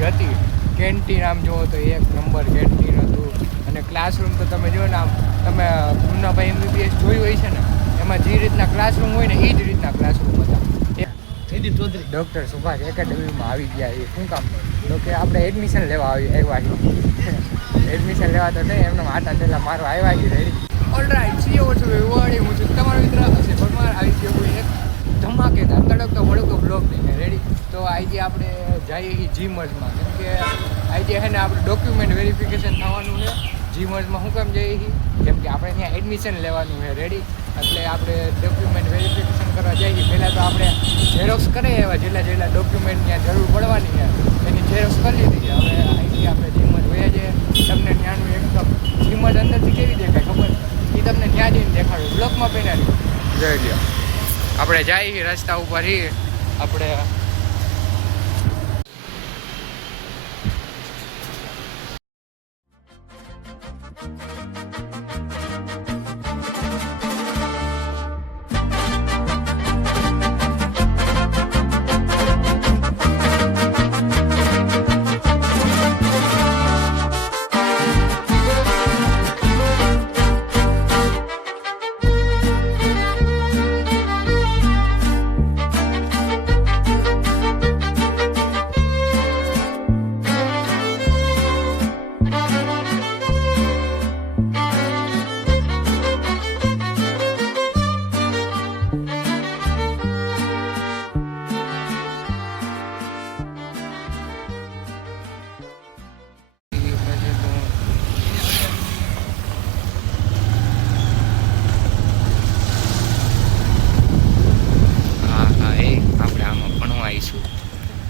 એવી હતી. કેન્ટીન આમ જુઓ તો એક નંબર કેન્ટીન હતું. અને ક્લાસરૂમ તો તમે જો ને આમ તમે મુન્નાભાઈ MBBS જોયું હોય છે ને, એમાં જે રીતના ક્લાસરૂમ હોય ને એ જ રીતના ક્લાસરૂમ હતા. ડૉક્ટર સુભાષ એકેડમીમાં આવી ગયા એ શું કામ? તો કે આપણે એડમિશન લેવા આવ્યા એડમિશન લેવા તો નહીં, એમને આટા પહેલાં મારો આવ્યા છે રેડી. ઓલરાઈટ સીઓ છું વળી હું છું તમારો મિત્ર હશે પરમાર. આવી ગયો હું એક ધમાકેદાર તડકતો ભડકતો બ્લોગ લઈને રેડી. તો આજે આપણે જઈએ જીમર્સમાં, કેમ કે આજે છે ને આપણે ડોક્યુમેન્ટ વેરિફિકેશન થવાનું છે જીમર્સમાં. શું કામ જઈએ છીએ? કેમ કે આપણે ત્યાં એડમિશન લેવાનું છે રેડી. એટલે આપણે ડોક્યુમેન્ટ વેરિફિકેશન કરવા જઈએ. પહેલાં તો આપણે ઝેરોક્સ કરી આવ્યા, જેટલા ડોક્યુમેન્ટ ત્યાં જરૂર પડવાની છે એની ઝેરોક્સ કરી લીધી છે. હવે અહીંથી આપણે જીમર્સ વયા જઈએ. તમને ત્યાંનું એકદમ જીમર્સ અંદરથી કેવી દેખાય ખબર? એ તમને ત્યાં જઈને દેખાડું. બ્લોકમાં પહેરાવી જોઈ લો. આપણે જઈએ રસ્તા ઉપર આપણે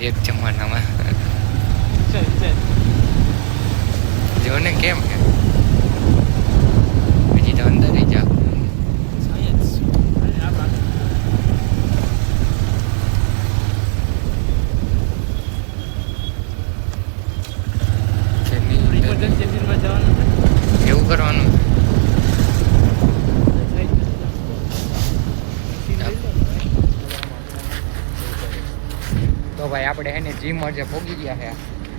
એક જમાનામાં જો ને કેમ છે હજી તો અંદર જા. એવું કરવાનું તો ભાઈ આપણે એને જીમર જે પોગી ગયા છે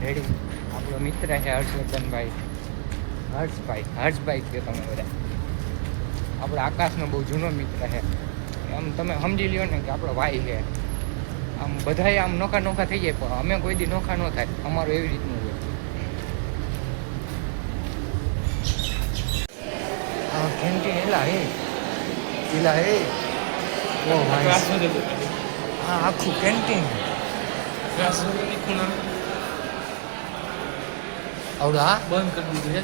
રેડી. આપણો મિત્ર છે હર્ષવર્ધનભાઈ, હર્ષભાઈ કહો તમે બધા. આપણો આકાશનો બહુ જૂનો મિત્ર છે. આમ તમે સમજી લ્યો ને કે આપણો ભાઈ છે. આમ બધાય આમ નોખા થઈ જાય, પણ અમે કોઈ દી નોખા ન થાય. અમારું એવી રીતનું હોય. હા કેન્ટીન એલા હે ઓ ભાઈ, હા આખું કેન્ટીન આવડું. હા બંધ કરી દીધું છે,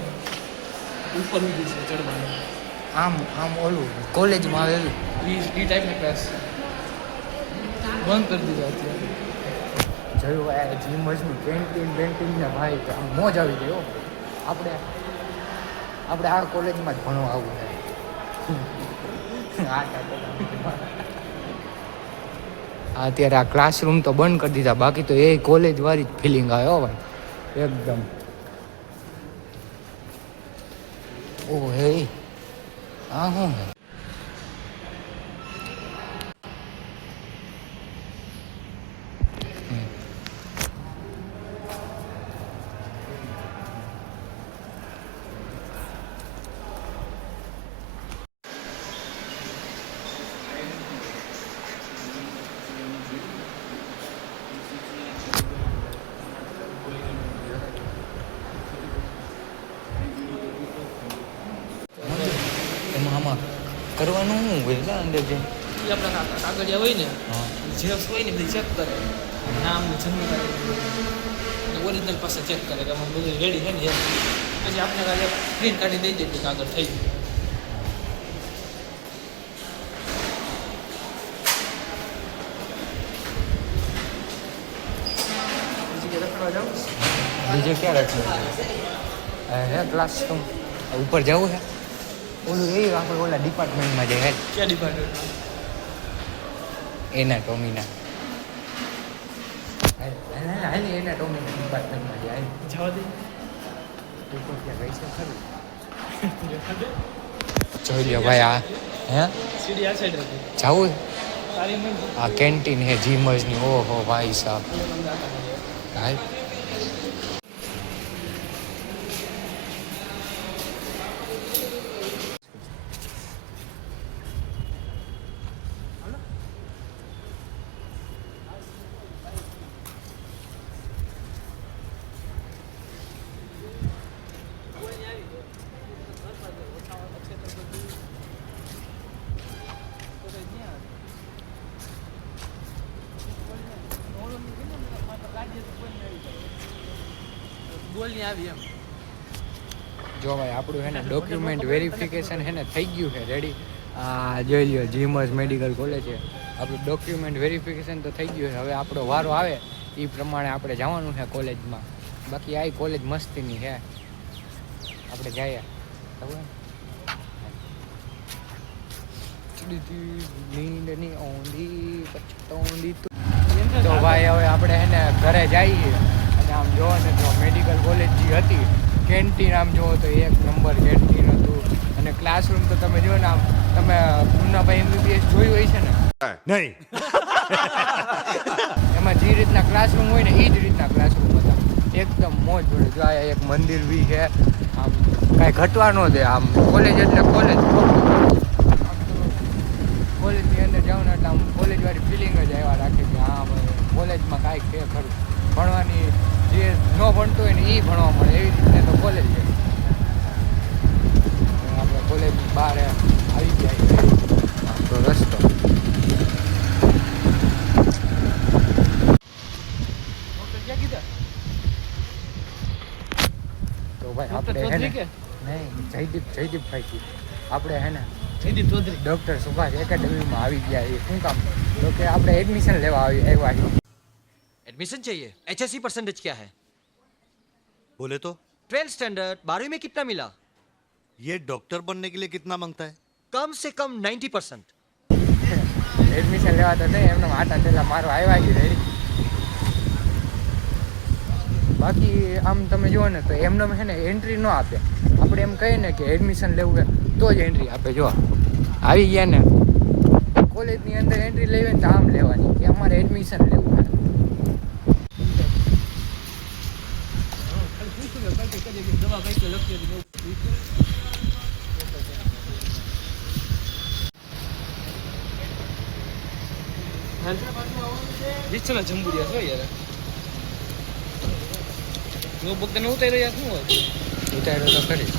ઉપર લીધું છે ચડવાનું. આમ ઓલું કોલેજમાં આવેલું એ ટાઈપના ક્લાસ બંધ કરી દીધા અત્યારે. જોયું જીમર્સનું કેન્ટીન ને ભાઈ આમ મોજ આવી ગઈ. આપણે આ કોલેજમાં જ ભણવા આવું છે. અત્યારે આ ક્લાસરૂમ તો બંધ કરી દીધા, બાકી તો એ કોલેજ વાળી જ ફિલિંગ આવે હો ભાઈ એકદમ. ઓ હે હા હું કરવાનું શું હોય એટલે અંદર જે એ આપણા કાગળિયા હોય ને, ઝેરોક્સ હોય ને બધી ચેક કરે, નામ જન્મ તારીખ ઓરિજિનલ પાસે ચેક કરે કે આમાં બધું રેડી છે ને. પછી આપણે કાલે પ્રિન્ટ કાઢી દઈ દઈએ કાગળ થઈ ગયું. બીજે ક્યાં રખડવું હે? ક્લાસ તો ઉપર જવું છે. ઓલું એ આપણે ઓલા ડિપાર્ટમેન્ટમાં જાય. ક્યાં ડિપાર્ટમેન્ટ? એનાટોમીના એનાટોમીના ડિપાર્ટમેન્ટમાં જાય. જવા દે ઉપર ત્યાં ગઈ છે ખરું. જોઈ લ્યો ભાઈ. આ હે સીડી આ સાઈડ હતી. જવું તારી આ કેન્ટીન હે જીમર્સની. ઓહો ભાઈ સાહેબ. હાલ બોલ ની આવી એમ જો ભાઈ આપણું છે ને ડોક્યુમેન્ટ વેરિફિકેશન છે ને થઈ ગયું છે રેડી. આ જોઈ લ્યો જીમસ મેડિકલ કોલેજ છે. આપણું ડોક્યુમેન્ટ વેરિફિકેશન તો થઈ ગયું છે. હવે આપણો વારો આવે એ પ્રમાણે આપણે જવાનું છે કોલેજમાં. બાકી આ કોલેજ મસ્તીની છે, આપણે જઈએ. નીંદની ઓંધી પચતોંધી તો ભાઈ હવે આપણે છે ને ઘરે જઈએ. અને આમ જોવો ને તો મેડિકલ કોલેજ જે હતી કેન્ટીન આમ જોવો તો એક નંબર કેન્ટીન હતું. અને ક્લાસરૂમ તો તમે જો ને આમ તમે મુન્નાભાઈ MBBS જોયું હોય છે ને નહીં એમાં જે રીતના ક્લાસરૂમ હોય ને એ જ રીતના ક્લાસરૂમ હતા. એકદમ મોજ જોડે. જો આ એક મંદિર બી છે. આમ કાંઈ ઘટવા ન દે. આમ કોલેજ એટલે કોલેજ. કોલેજની અંદર જાઓ ને એટલે આમ કોલેજવાળી ફિલિંગ જ આવ્યા રાખે કે હા ભાઈ કોલેજમાં કાંઈક છે ખરું. ભણવાની જે ન ભણતું હોય ને એ ભણવા મળે એવી રીતે તો કોલેજ છે. આપણે કોલેજ બહાર આવી જાય તો રસ્તો ક્યાં કીધા તો ભાઈ આપણે હે ને નહીં જયદીપભાઈ આપણે હે ને જયદીપ ચૌધરી ડૉક્ટર સુભાષ એકેડમીમાં આવી ગયા એ શું કામ તો કે આપણે એડમિશન લેવા આવ્યા છીએ. एडमिशन चाहिए HSC परसेंटेज क्या है बोले तो 12th स्टैंडर्ड 12वीं में कितना मिला ये डॉक्टर बनने के लिए कितना मांगता है कम से कम 90%. એડમિશન લેવા તો નહીં એમને આટા તેલા મારો આવ્યા જ રહી. બાકી આમ તમે જુઓ ને તો એમને છે ને એન્ટ્રી ન આપે. આપણે એમ કહીએ ને કે એડમિશન લેવું હોય તો જ એન્ટ્રી આપે. જો આવી ગયા ને કોલેજની અંદર એન્ટ્રી લેવી ને તો આમ લેવાની કે અમારે એડમિશન લેવું હોય. દવા કઈ તો લખી હતી વિચલા જંબુરિયા છો યાર નો બગને ઉતારી રહ્યા શું હોય ઉતાર્યો તો ખરી.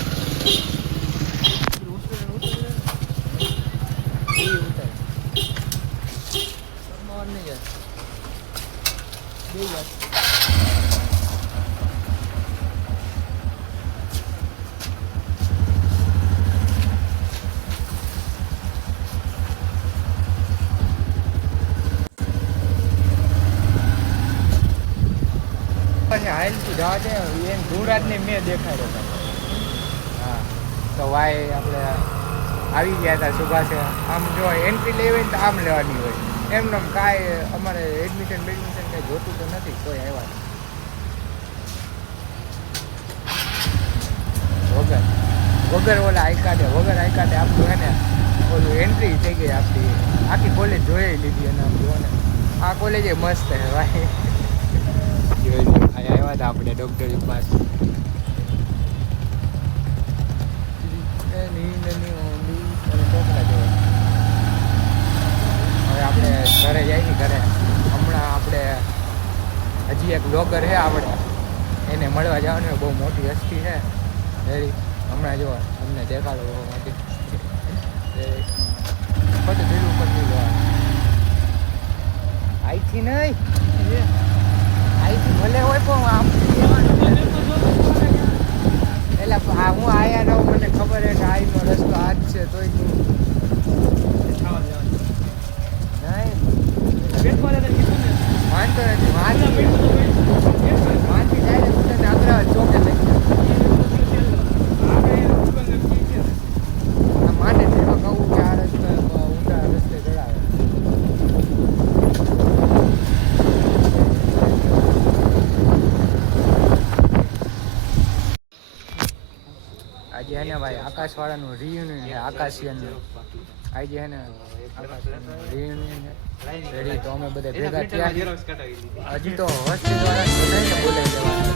હાલ તું જવા દે એમ ધુરાજને મેં દેખાડ્યો હતો. હા તો ભાઈ આપણે આવી ગયા હતા સુભાષે. આમ જો એન્ટ્રી લેવી હોય ને તો આમ લેવાની હોય. એમને કાંઈ અમારે એડમિશન બેડમિશન કંઈ જોતું તો નથી કોઈ આવ્યા વગર ઓલા આઈ કાર્ડે આપણું હે ને ઓલું એન્ટ્રી થઈ ગઈ આપણી. આખી કોલેજ જોઈ લીધી. અને આમ જુઓ ને આ કોલેજ મસ્ત છે ભાઈ. જોઈ લો આવ્યા હતા આપણે ડૉક્ટર પાસે. હવે આપણે ઘરે જઈએ ઘરે. હમણાં આપણે હજી એક બ્લોગર છે આપણે એને મળવા જવાનું. બહુ મોટી હસ્તી છે વેરી. હમણાં જો અમને દેખાડો મોટી બધું દિલ ઉપર નહીં જોવાનું. અહીંથી નહીં અહીંથી ભલે હોય પણ આમ એટલે હું આયા ન મને ખબર છે કે આઈનો રસ્તો આ જ છે તોય તું નહીં માનતો નથી. વાંચી જાય ને તને અમદાવાદ ચોકે લઈ ગયા માને છે એમાં કહું કે આ રસ્તે ઊંડા રસ્તે ચડાવે. આજે હે ને ભાઈ આકાશવાળાનું રિયુનિયન છે. આકાશિયનનું આજે હે ને રિયુનિયન રેડી. તો અમે બધા ભેગા થયા. હજી તો હોસ્ટેલ વાળા બધાને બોલાવી દેવાના.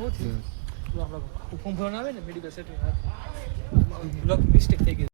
શું થયું? ફોર્મ ભરવાનું આવે ને મેડિકલ સર્ટિફિકેટ મિસ્ટેક થઈ ગઈ.